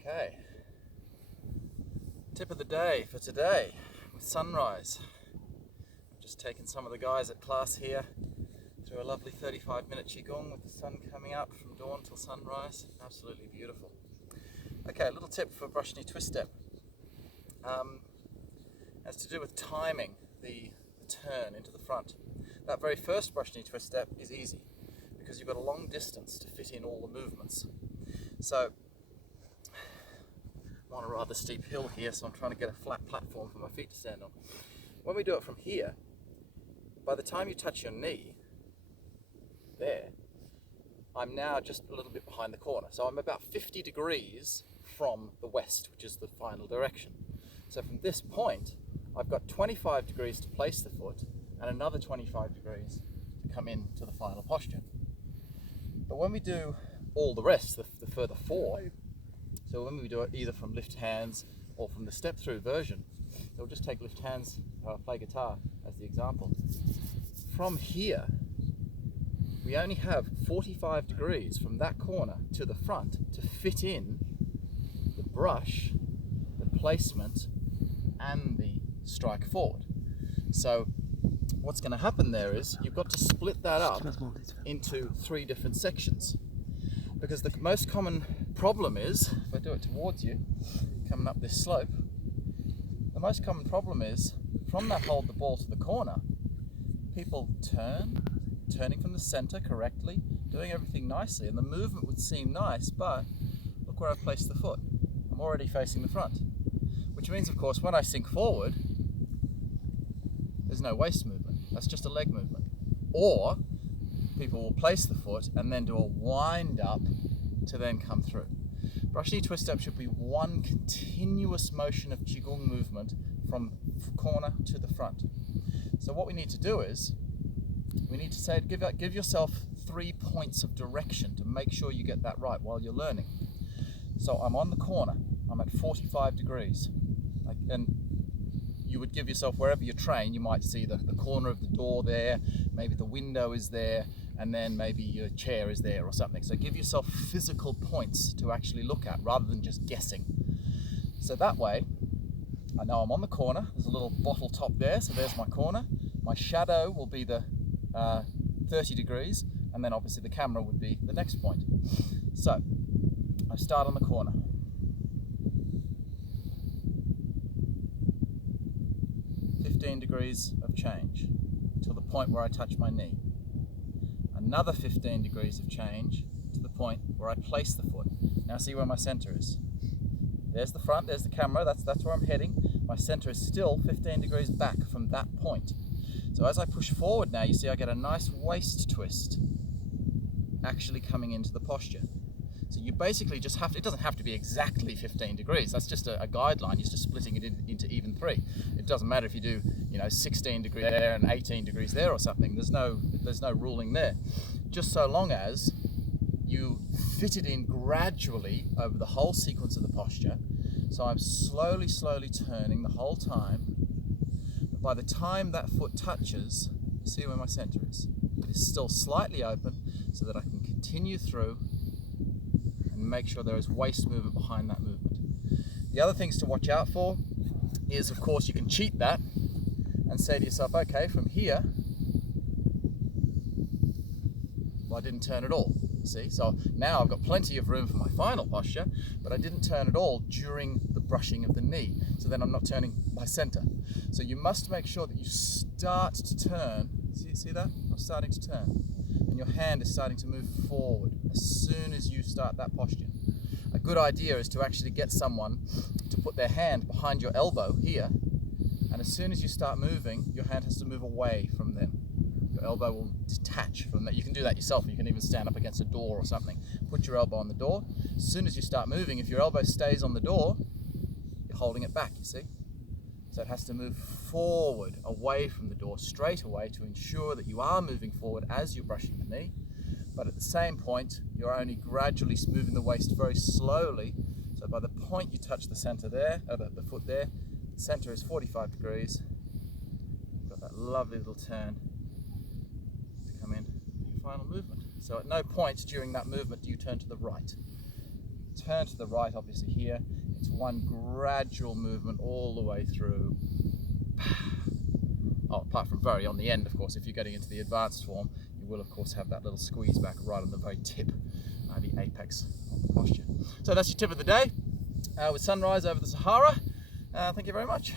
Okay, tip of the day for today with sunrise. I've just taken some of the guys at class here through a lovely 35-minute qigong with the sun coming up from dawn till sunrise. Absolutely beautiful. Okay, a little tip for brush knee twist step. Has to do with timing the turn into the front. That very first brush knee twist step is easy because you've got a long distance to fit in all the movements. So I'm on a rather steep hill here, so I'm trying to get a flat platform for my feet to stand on. When we do it from here, by the time you touch your knee, there, I'm now just a little bit behind the corner. So I'm about 50 degrees from the west, which is the final direction. So from this point, I've got 25 degrees to place the foot and another 25 degrees to come into the final posture. But when we do all the rest, the further four, so when we do it either from lift hands or from the step through version, so we'll just take lift hands, play guitar as the example. From here, we only have 45 degrees from that corner to the front to fit in the brush, the placement, and the strike forward. So what's going to happen there is you've got to split that up into 3 different sections. Because the most common problem is, if I do it towards you, coming up this slope, the most common problem is from that hold the ball to the corner, people turning from the center correctly, doing everything nicely, and the movement would seem nice, but look where I've placed the foot. I'm already facing the front. Which means, of course, when I sink forward, there's no waist movement. That's just a leg movement. Or people will place the foot and then do a wind up to then come through. Brush knee twist step should be one continuous motion of qigong movement from corner to the front. So what we need to do is, we need to say, give yourself 3 points of direction to make sure you get that right while you're learning. So I'm on the corner, I'm at 45 degrees. And you would give yourself, wherever you train, you might see the corner of the door there, maybe the window is there, and then maybe your chair is there or something. So give yourself physical points to actually look at rather than just guessing. So that way, I know I'm on the corner, there's a little bottle top there, so there's my corner. My shadow will be the 30 degrees, and then obviously the camera would be the next point. So I start on the corner. 15 degrees of change to the point where I touch my knee. Another 15 degrees of change to the point where I place the foot. Now see where my center is. There's the front, there's the camera, that's where I'm heading. My center is still 15 degrees back from that point. So as I push forward now, you see I get a nice waist twist actually coming into the posture. So you basically just have to, it doesn't have to be exactly 15 degrees, that's just a guideline, you're just splitting it into even 3. It doesn't matter if you do 16 degrees there and 18 degrees there or something, there's no ruling there. Just so long as you fit it in gradually over the whole sequence of the posture. So I'm slowly turning the whole time. But by the time that foot touches, you see where my center is. It is still slightly open so that I can continue through and make sure there is waist movement behind that movement. The other things to watch out for is, of course, you can cheat that and say to yourself, okay, from here, well, I didn't turn at all. See, so now I've got plenty of room for my final posture, but I didn't turn at all during the brushing of the knee. So then I'm not turning my center. So you must make sure that you start to turn. See that? I'm starting to turn. And your hand is starting to move forward as soon as you start that posture. A good idea is to actually get someone to put their hand behind your elbow here, and as soon as you start moving, your hand has to move away from them. Your elbow will detach from that. You can do that yourself. You can even stand up against a door or something. Put your elbow on the door. As soon as you start moving, if your elbow stays on the door, you're holding it back, you see? So it has to move forward, away from the door, straight away, to ensure that you are moving forward as you're brushing the knee. But at the same point, you're only gradually moving the waist very slowly. So by the point you touch the center there, the foot there, the center is 45 degrees. You've got that lovely little turn to come in, your final movement. So at no point during that movement do you turn to the right. turn to the right, obviously here. It's one gradual movement all the way through. Oh, apart from very on the end, of course, if you're getting into the advanced form, you will, of course, have that little squeeze back right on the very tip, the apex of the posture. So that's your tip of the day with sunrise over the Sahara. Thank you very much.